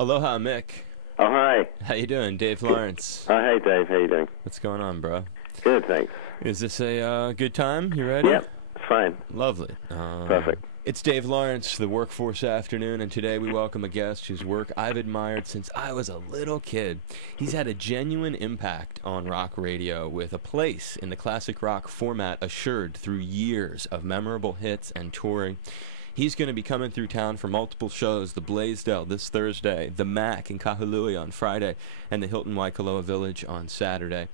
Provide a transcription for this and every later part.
Aloha, Mick. Oh, hi. How you doing? Dave Lawrence. Oh, hey, Dave. How you doing? What's going on, bro? Good, thanks. Is this a good time? You ready? Yep, fine. Lovely. Perfect. It's Dave Lawrence, the Workforce Afternoon, and today we welcome a guest whose work I've admired since I was a little kid. He's had a genuine impact on rock radio, with a place in the classic rock format assured through years of memorable hits and touring. He's going to be coming through town for multiple shows: the Blaisdell this Thursday, the Mac in Kahului on Friday, and the Hilton Waikoloa Village on Saturday.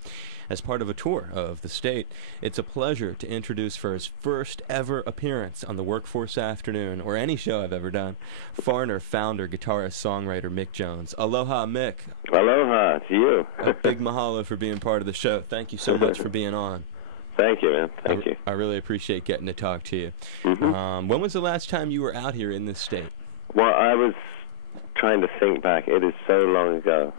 As part of a tour of the state, it's a pleasure to introduce, for his first ever appearance on the Workforce Afternoon, or any show I've ever done, Foreigner founder, guitarist, songwriter Mick Jones. Aloha, Mick. Aloha to you. A big mahalo for being part of the show. Thank you so much for being on. Thank you, man. Thank you. I really appreciate getting to talk to you. When was the last time you were out here in this state? Well, I was trying to think back. It is so long ago.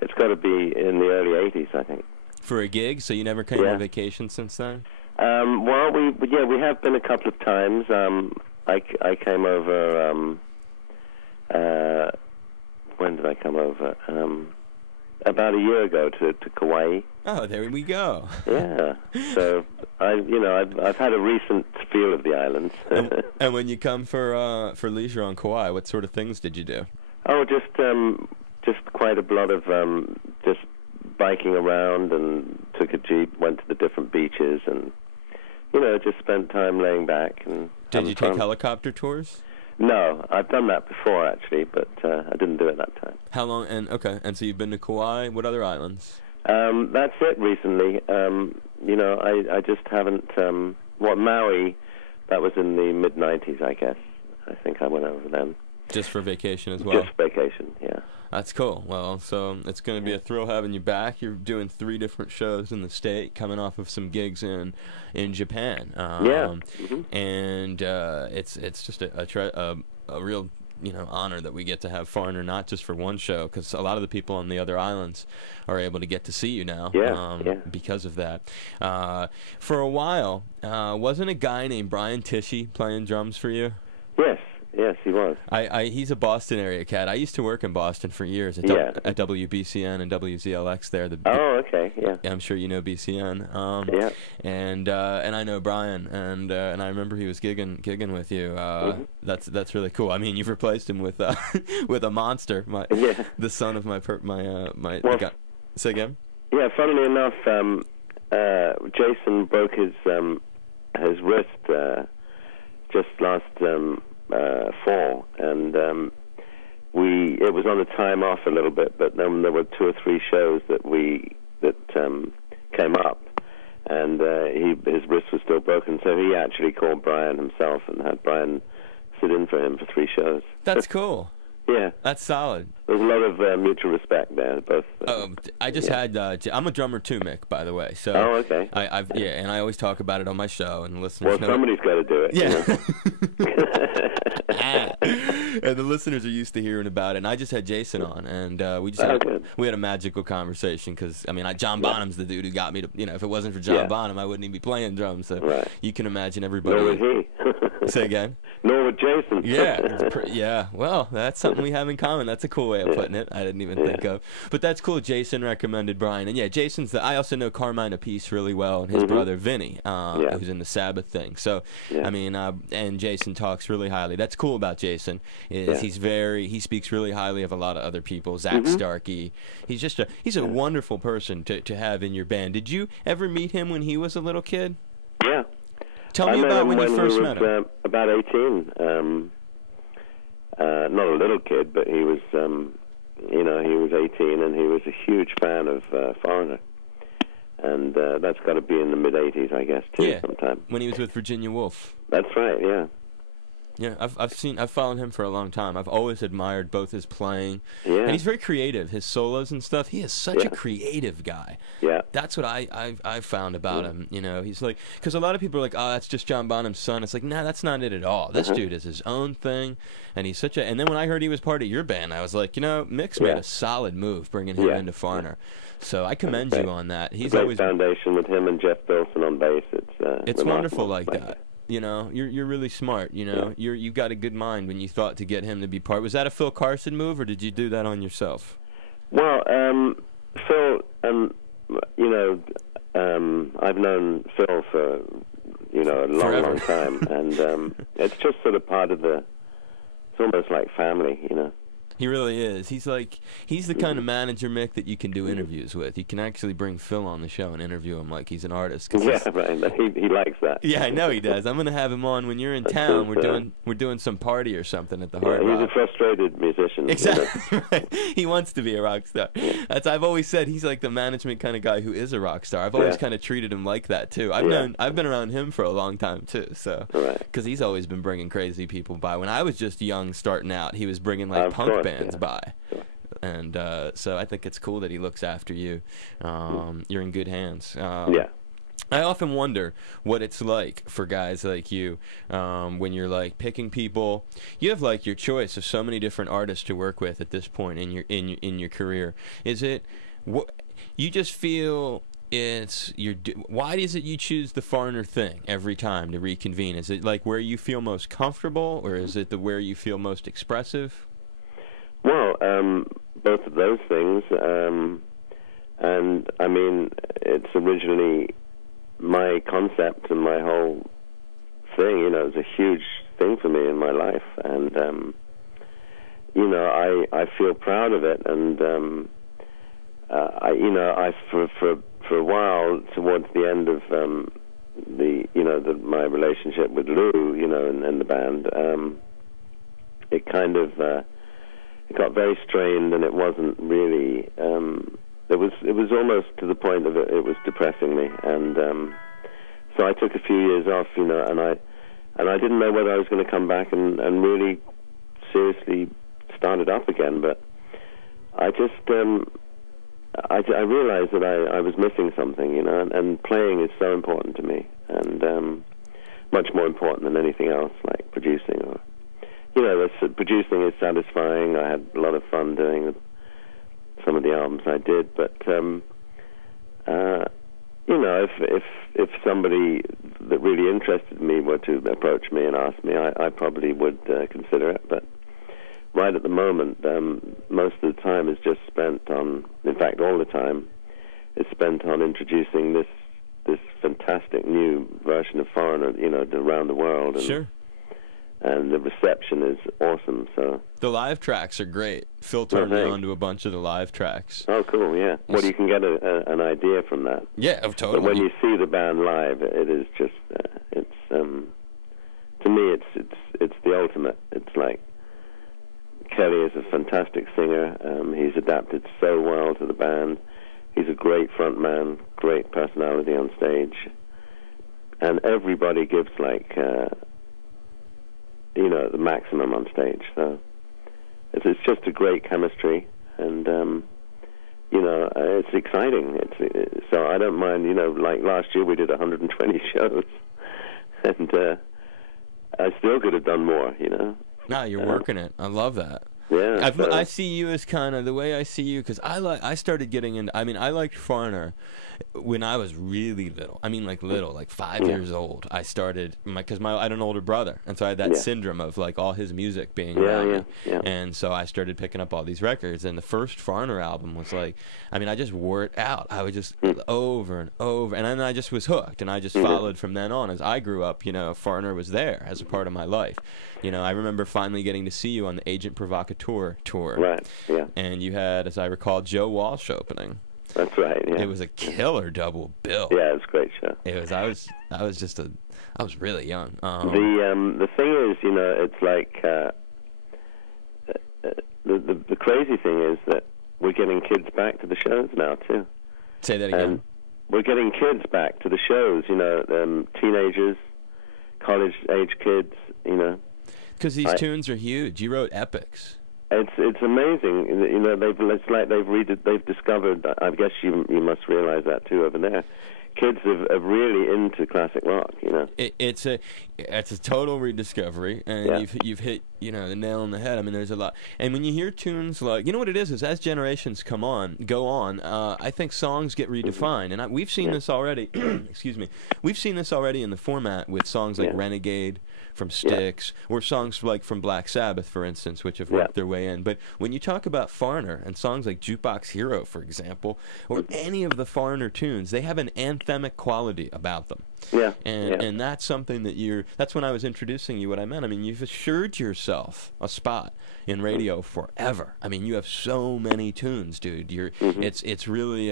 It's got to be in the early 80s, I think. For a gig? So you never came on vacation since then? Well, we have been a couple of times. I came over, when did I come over? About a year ago to Kauai. Oh, there we go. Yeah. So I've had a recent feel of the islands. and when you come for leisure on Kauai, what sort of things did you do? Oh, just quite a lot of just biking around, and took a jeep, went to the different beaches, and just spent time laying back and. Did you take helicopter tours? No, I've done that before actually, but I didn't do it that time. How long? And so you've been to Kauai. What other islands? That's it recently. I just haven't. Maui? That was in the mid-90s, I guess. I think I went over then. Just for vacation as well? Just vacation, yeah. That's cool. Well, so it's going to be a thrill having you back. You're doing 3 different shows in the state, coming off of some gigs in Japan. And it's just a real honor that we get to have Foreigner, not just for one show, because a lot of the people on the other islands are able to get to see you now because of that. For a while, wasn't a guy named Brian Tichy playing drums for you? Yes, he was. He's a Boston area cat. I used to work in Boston for years at WBCN and WZLX there. Oh, okay, yeah. I'm sure you know BCN. And I know Brian, and I remember he was gigging with you. That's really cool. I mean, you've replaced him with with a monster, the son of my say again. Yeah, funnily enough, Jason broke his wrist just last fall, and it was on a time off a little bit, but then there were 2 or 3 shows that came up, and his wrist was still broken, so he actually called Brian himself and had Brian sit in for him for 3 shows. That's cool. Yeah. That's solid. There's a lot of mutual respect there, both. I just had. I'm a drummer too, Mick, by the way. So. Oh, okay. And I always talk about it on my show, and listeners. Well, somebody's got to do it. Yeah. And the listeners are used to hearing about it. And I just had Jason on, and we had a magical conversation, because John Bonham's the dude who got me to. If it wasn't for John Bonham, I wouldn't even be playing drums. So you can imagine everybody. Nor would he. Say again. Nor would Jason. Yeah. Well, that's something we have in common. That's a cool way of putting it. I didn't even think of. But that's cool. Jason recommended Brian. And Jason's I also know Carmine Apiece really well, and his brother Vinny, who's in the Sabbath thing. So, and Jason talks really highly. That's cool about Jason, is he speaks really highly of a lot of other people. Zach Starkey. He's a wonderful person to have in your band. Did you ever meet him when he was a little kid? Yeah. Tell me about when you first met him. About 18. Not a little kid, but he was, he was 18, and he was a huge fan of Foreigner. And that's got to be in the mid-'80s, I guess, too, sometime. When he was with Virginia Woolf. That's right, yeah. Yeah, I've followed him for a long time. I've always admired both his playing, and he's very creative. His solos and stuff. He is such a creative guy. Yeah, that's what I found about him. He's like, because a lot of people are like, oh, that's just John Bonham's son. It's like, nah, that's not it at all. This dude is his own thing, and he's such a. And then when I heard he was part of your band, I was like, Mick's made a solid move bringing him into Foreigner. So I commend you on that. He's great always foundation with him and Jeff Bilson on bass. It's wonderful like that. You know, you're really smart. You know, you've got a good mind when you thought to get him to be part. Was that a Phil Carson move, or did you do that on yourself? Well, Phil, you know, I've known Phil for, you know, a long time, and it's just sort of part of the. It's almost like family, you know. He really is. He's the kind of manager, Mick, that you can do interviews with. You can actually bring Phil on the show and interview him like he's an artist. Yeah, right. He likes that. Yeah, I know he does. I'm gonna have him on when you're in town. We're doing some party or something at the Hard Rock. He's a frustrated musician. Exactly. You know? Right. He wants to be a rock star. I've always said he's like the management kind of guy who is a rock star. I've always kind of treated him like that too. I've been around him for a long time too. So because he's always been bringing crazy people by. When I was just young, starting out, he was bringing like punk bands by. And so I think it's cool that he looks after you. You're in good hands. I often wonder what it's like for guys like you when you're like picking people. You have like your choice of so many different artists to work with at this point in your career. Is it what you just feel? Why is it you choose the Foreigner thing every time to reconvene? Is it like where you feel most comfortable, or is it where you feel most expressive? Well, both of those things, and I mean, it's originally my concept and my whole thing. You know, it's a huge thing for me in my life, and you know, I feel proud of it, and for a while towards the end of my relationship with Lou, you know, and the band, it kind of it got very strained, and it wasn't really. It was almost to the point of it was depressing me, and so I took a few years off, you know, and I didn't know whether I was going to come back and really seriously start it up again, but I just I realized that I was missing something, you know, and playing is so important to me, and much more important than anything else, like producing or. You know, producing is satisfying. I had a lot of fun doing some of the albums I did, but you know, if somebody that really interested me were to approach me and ask me, I probably would consider it. But right at the moment, most of the time is just spent on. In fact, all the time is spent on introducing this fantastic new version of Foreigner, you know, around the world. And, sure. And the reception is awesome. So the live tracks are great. Phil turned me on to a bunch of the live tracks. Oh, cool! Yeah. Well, you can get an idea from that. Yeah, totally. But when you see the band live, it is just to me, it's the ultimate. It's like Kelly is a fantastic singer. He's adapted so well to the band. He's a great front man, great personality on stage, and everybody gives like. You know, the maximum on stage. So it's just a great chemistry, and you know, it's exciting. So I don't mind. You know, like last year we did 120 shows, and I still could have done more. You know. No, you're working it. I love that. Yeah. I see you as kind of the way I see you, because I started getting into. I mean, I liked Foreigner when I was really little. I mean, like 5 years old. I started because I had an older brother, and so I had that syndrome of like all his music being around me. Yeah. And so I started picking up all these records. And the first Foreigner album was like, I mean, I just wore it out. I would just over and over, and then I just was hooked, and I just followed from then on. As I grew up, you know, Foreigner was there as a part of my life. You know, I remember finally getting to see you on the Agent Provocateur tour. Right. Yeah. And you had, as I recall, Joe Walsh opening. That's right. Yeah. It was a killer double bill. Yeah, it was a great show. It was. I was really young. The thing is, you know, it's like the crazy thing is that we're getting kids back to the shows now too. Say that again. And we're getting kids back to the shows. You know, teenagers, college-age kids. You know. Because these tunes are huge. You wrote epics. It's amazing. You know, they've discovered. I guess you must realize that too over there. Kids are really into classic rock. You know, it's a total rediscovery, and you've hit the nail on the head. I mean, there's a lot. And when you hear tunes like, you know what it is as generations go on, I think songs get redefined. And we've seen this already, excuse me, we've seen this already in the format with songs like Renegade from Styx, or songs like from Black Sabbath, for instance, which have worked their way in. But when you talk about Foreigner and songs like Jukebox Hero, for example, or any of the Foreigner tunes, they have an anthemic quality about them. And that's something that that's when I was introducing you what I meant. I mean, you've assured yourself a spot in radio forever. I mean, you have so many tunes, dude. It's really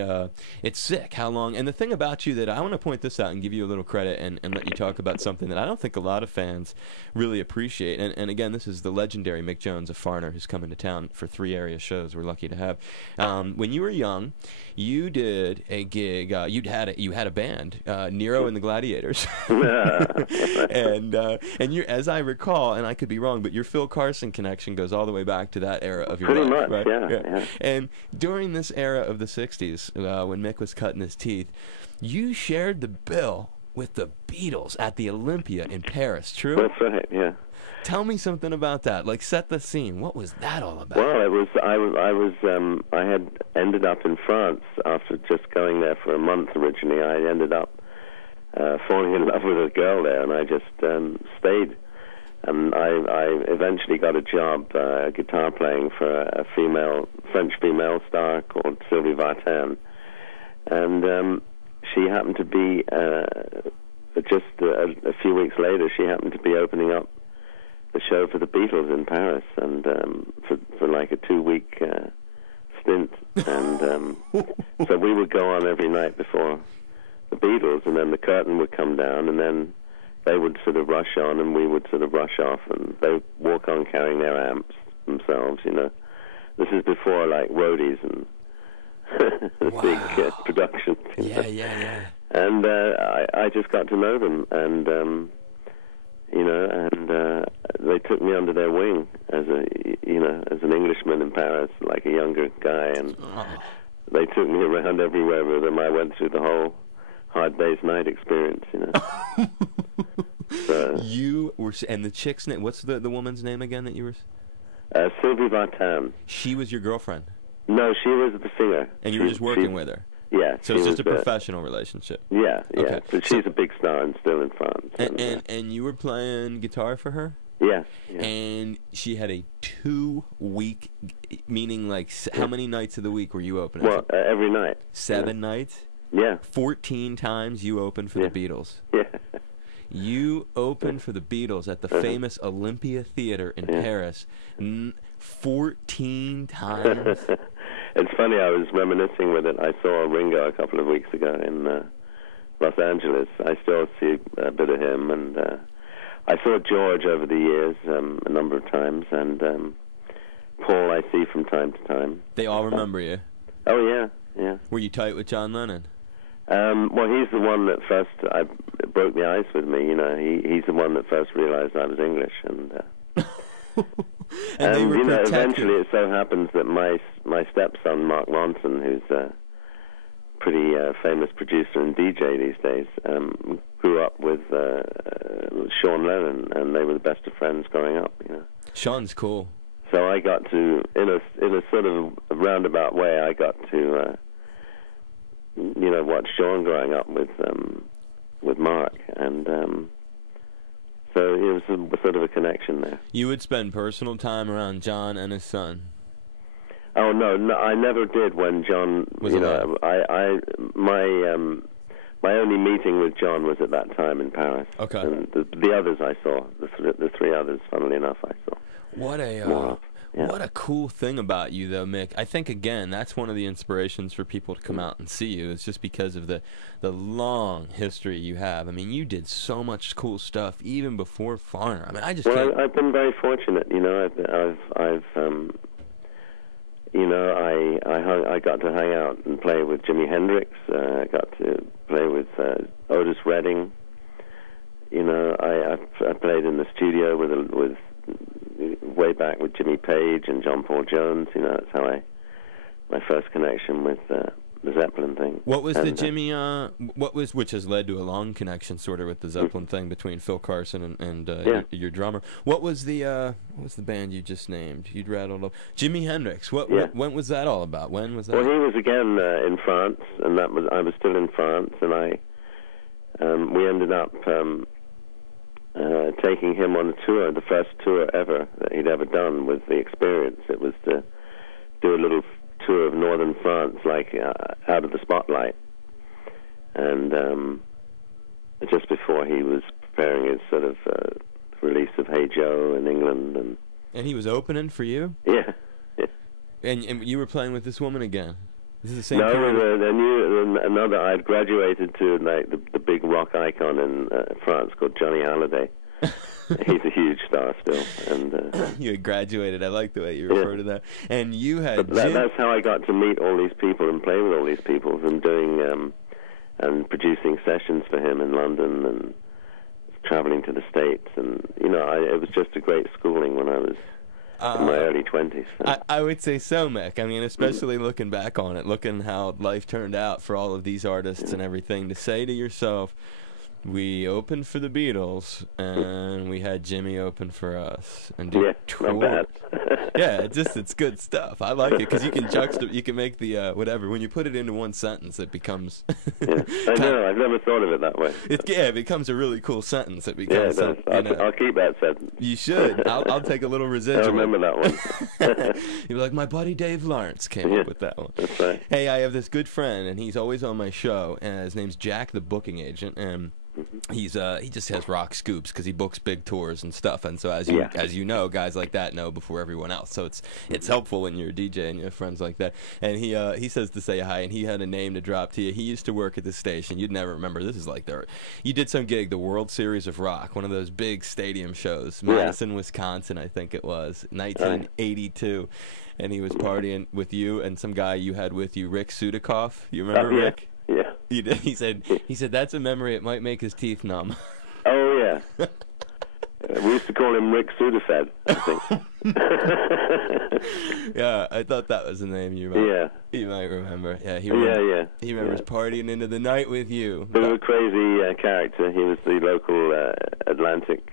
it's sick how long. And the thing about you that I want to point this out and give you a little credit and let you talk about something that I don't think a lot of fans really appreciate. And again, this is the legendary Mick Jones of Foreigner, who's come into town for 3 area shows we're lucky to have. When you were young, you did a gig. You had a band, Nero and the Gladiators, and you, as I recall, and I could be wrong, but your Phil Carson connection goes all the way back to that era of your Pretty life, much, right? yeah. And during this era of the '60s, when Mick was cutting his teeth, you shared the bill with the Beatles at the Olympia in Paris. True? That's right. Yeah. Tell me something about that. Like, set the scene. What was that all about? Well, I had ended up in France after just going there for a month originally. I ended up falling in love with a girl there, and I just stayed. And I eventually got a job guitar playing for a French female star called Sylvie Vartan. And she happened to be, just a few weeks later, she happened to be opening up the show for the Beatles in Paris, and for like a 2-week stint. And so we would go on every night before the Beatles, and then the curtain would come down, and then they would sort of rush on, and we would sort of rush off, and they would walk on carrying their amps themselves, This is before, like, roadies and big productions. Yeah. And I just got to know them, and, they took me under their wing as as an Englishman in Paris, like a younger guy, and they took me around everywhere with them. I went through the whole Hard Day's Night experience, So, you were, and the chick's name, what's the woman's name again that you were? Sylvie Vartan. She was your girlfriend? No, she was the singer. And you were just working with her? Yeah. So it's just a professional relationship? Yeah. Okay. But she's a big star and still in France. And you were playing guitar for her? Yes. And she had a 2-week, meaning like how many nights of the week were you opening? Well, every night. 7 nights? Yeah. 14 times you opened for the Beatles. Yeah. You opened for the Beatles at the famous Olympia Theater in Paris 14 times. It's funny, I was reminiscing with it. I saw Ringo a couple of weeks ago in Los Angeles. I still see a bit of him, and I saw George over the years a number of times, and Paul I see from time to time. They all remember you? Oh, yeah. Were you tight with John Lennon? Well, he's the one that first broke the ice with me. He's the one that first realized I was English, and they were protected. Eventually it so happens that my stepson Mark Ronson, who's a pretty famous producer and DJ these days, grew up with Sean Lennon, and they were the best of friends growing up. Sean's cool. So I got to, in a sort of roundabout way, I got to watch Sean growing up with Mark, and so it was sort of a connection there. You would spend personal time around John and his son? Oh no, I never did. When John was my only meeting with John was at that time in Paris. Okay. And the others I saw, the 3 others, funnily enough, I saw. What a cool thing about you, though, Mick. I think, again, that's one of the inspirations for people to come out and see you. It's just because of the long history you have. I mean, you did so much cool stuff even before Foreigner. I mean, I've been very fortunate. I got to hang out and play with Jimi Hendrix. I got to play with Otis Redding. I played in the studio with way back with Jimmy Page and John Paul Jones. That's how my first connection with the Zeppelin thing. What was the Jimmy? Which has led to a long connection, sort of, with the Zeppelin thing between Phil Carson and your drummer. What was the band you just named? You'd rattled off Jimi Hendrix. When was that all about? When was that? Well, he was again in France, and I was still in France, and we ended up taking him on a tour, the first tour ever that he'd ever done with the Experience. It was to do a little tour of northern France, like out of the spotlight, and just before he was preparing his sort of release of Hey Joe in England, and he was opening for you. Yeah. And you were playing with this woman again. This is the same. No, another. I'd graduated to like the big rock icon in France called Johnny Hallyday. He's a huge star still, and you had graduated. I like the way you refer to that. And you had. That's how I got to meet all these people and play with all these people, from doing and producing sessions for him in London and traveling to the States, and it was just a great schooling when I was in my early 20s. So. I would say so, Mick. I mean, especially looking back on it, looking how life turned out for all of these artists and everything, to say to yourself, we opened for the Beatles, and we had Jimmy open for us, and do tours. Not bad. Yeah, it's good stuff. I like it because you can you can make the whatever. When you put it into one sentence, it becomes. I know. I've never thought of it that way. It becomes a really cool sentence. It becomes. Yeah, it does. I'll keep that sentence. You should. I'll take a little residual. I remember that one. You're like, my buddy Dave Lawrence came up with that one. That's right. Hey, I have this good friend, and he's always on my show, and his name's Jack, the booking agent, and. He just has rock scoops because he books big tours and stuff, and so as you know, guys like that know before everyone else. So it's helpful when you're a DJ and you have friends like that. And he says to say hi, and he had a name to drop to you. He used to work at this station. You'd never remember. This is like you did some gig, the World Series of Rock, one of those big stadium shows, Madison, Wisconsin, I think it was, 1982. And he was partying with you and some guy you had with you, Rick Sudikoff. You remember Rick? Yeah. He said that's a memory. It might make his teeth numb. Oh yeah. We used to call him Rick Sudafed, I think. Yeah, I thought that was the name you might remember. Yeah, he remembers partying into the night with you. He was a crazy character. He was the local Atlantic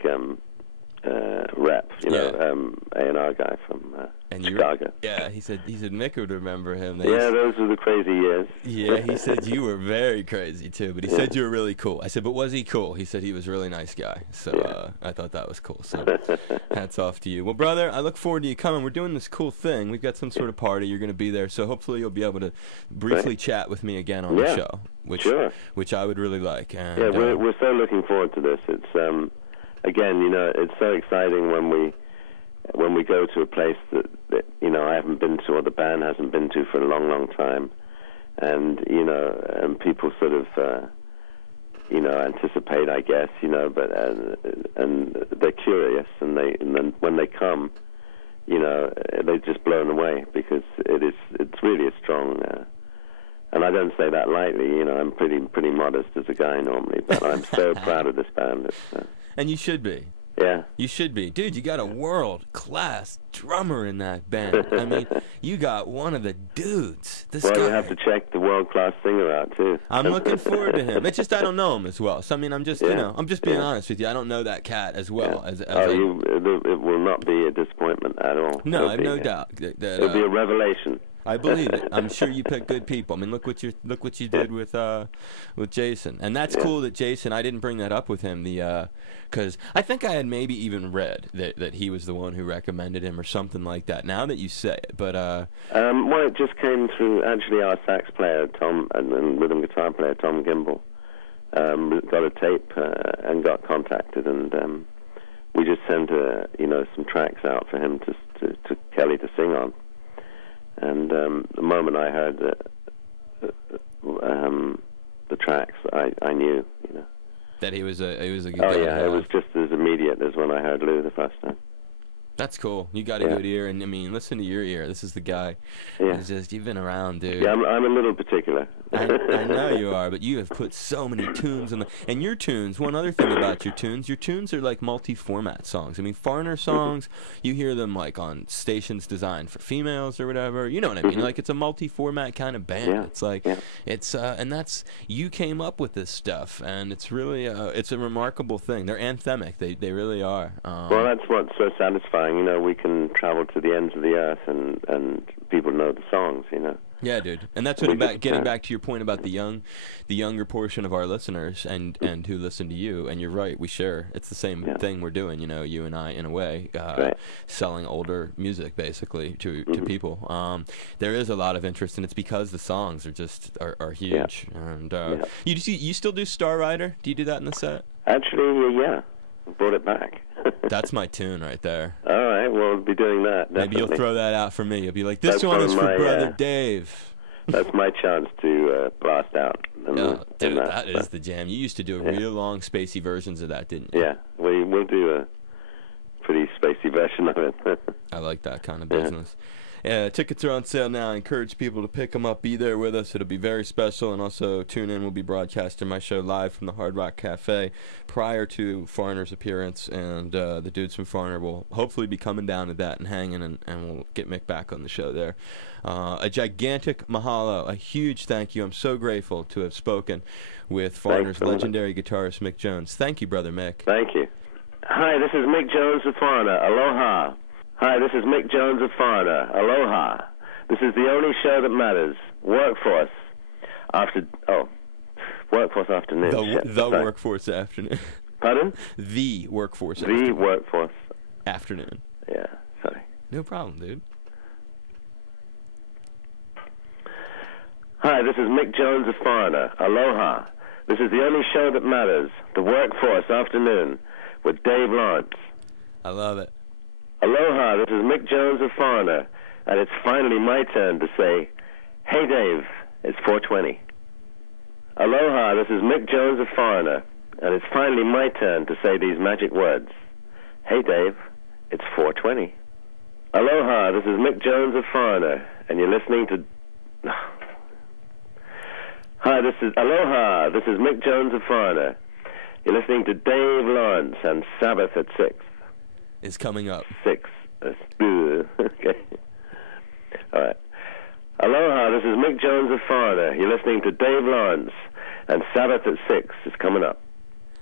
rep, A&R guy from Chicago. He said Mick would remember him. Those were the crazy years. Yeah, he said you were very crazy too, but he said you were really cool. I said, but was he cool? He said he was a really nice guy. So I thought that was cool. So hats off to you. Well, brother, I look forward to you coming. We're doing this cool thing. We've got some sort of party. You're going to be there, so hopefully you'll be able to briefly chat with me again on the show, which I would really like. And, we're so looking forward to this. It's again, it's so exciting when we go to a place that I haven't been to, or the band hasn't been to for a long, long time, and and people sort of anticipate, I guess, but and they're curious, and then when they come, they're just blown away, because it's really a strong. And I don't say that lightly, I'm pretty modest as a guy normally, but I'm so proud of this band. And you should be. Yeah. You should be. Dude, you got a world-class drummer in that band. I mean, you got one of the dudes. You have to check the world-class singer out, too. I'm looking forward to him. It's just I don't know him as well. So, I mean, I'm just being honest with you. I don't know that cat as well. It will not be a disappointment at all. No, I have no doubt. It'll be a revelation. I believe it. I'm sure you picked good people. I mean, look what you did with Jason, and that's cool that Jason. I didn't bring that up with him, because I think I had maybe even read that he was the one who recommended him or something like that. Now that you say it, but well, it just came through actually our sax player Tom and rhythm guitar player Tom Gimbel got a tape and got contacted, and we just sent some tracks out for him to Kelly to sing on. And the moment I heard the tracks, I knew, that he was a good guy. Oh yeah, it was just as immediate as when I heard Lou the first time. That's cool. You got a good ear, and I mean, listen to your ear. This is the guy. Yeah. It's just, you've been around, dude. Yeah, I'm a little particular. I know you are, but you have put so many tunes in and your tunes, one other thing about your tunes are like multi-format songs. I mean, foreigner songs, you hear them like on stations designed for females or whatever. You know what I mean? Like, it's a multi-format kind of band. Yeah. It's like, it's, and that's, you came up with this stuff, and it's really, it's a remarkable thing. They're anthemic. They really are. Well, that's what's so satisfying. You know, we can travel to the ends of the earth, and people know the songs, you know. Yeah, dude, and that's what getting back to your point about the younger portion of our listeners and who listen to you. And you're right, we share. It's the same thing we're doing. You know, you and I, in a way, selling older music basically to people. There is a lot of interest, and it's because the songs are just are huge. And you still do Star Rider? Do you do that in the set? Actually, yeah, brought it back. That's my tune right there. All right, well, we'll be doing that. Definitely. Maybe you'll throw that out for me. You'll be like, this one is for Brother Dave. That's my chance to blast out. Dude, that is the jam. You used to do real long, spacey versions of that, didn't you? Yeah, we'll do a pretty spacey version of it. I like that kind of business. Yeah, tickets are on sale now. I encourage people to pick them up. Be there with us. It'll be very special. And also tune in. We'll be broadcasting my show live from the Hard Rock Cafe prior to Foreigner's appearance. And the dudes from Foreigner will hopefully be coming down to that and hanging, and we'll get Mick back on the show there. A gigantic mahalo, a huge thank you. I'm so grateful to have spoken with Foreigner's legendary guitarist, Mick Jones. Thank you, Brother Mick. Thank you. Hi, this is Mick Jones of Foreigner. Aloha. Hi, this is Mick Jones of Foreigner. Aloha. This is the only show that matters. Workforce Afternoon. The Workforce Afternoon. Pardon? The Workforce Afternoon. The Workforce Afternoon. Yeah, sorry. No problem, dude. Hi, this is Mick Jones of Foreigner. Aloha. This is the only show that matters. The Workforce Afternoon with Dave Lawrence. I love it. Aloha, this is Mick Jones of Foreigner, and it's finally my turn to say, hey Dave, it's 420. Aloha, this is Mick Jones of Foreigner, and it's finally my turn to say these magic words. Hey Dave, it's 420. Aloha, this is Mick Jones of Foreigner, and you're listening to... Aloha, this is Mick Jones of Foreigner. You're listening to Dave Lawrence and Sabbath at 6. Is coming up. 6. Okay. All right. Aloha, this is Mick Jones of Foreigner. You're listening to Dave Lawrence, and Sabbath at 6 is coming up.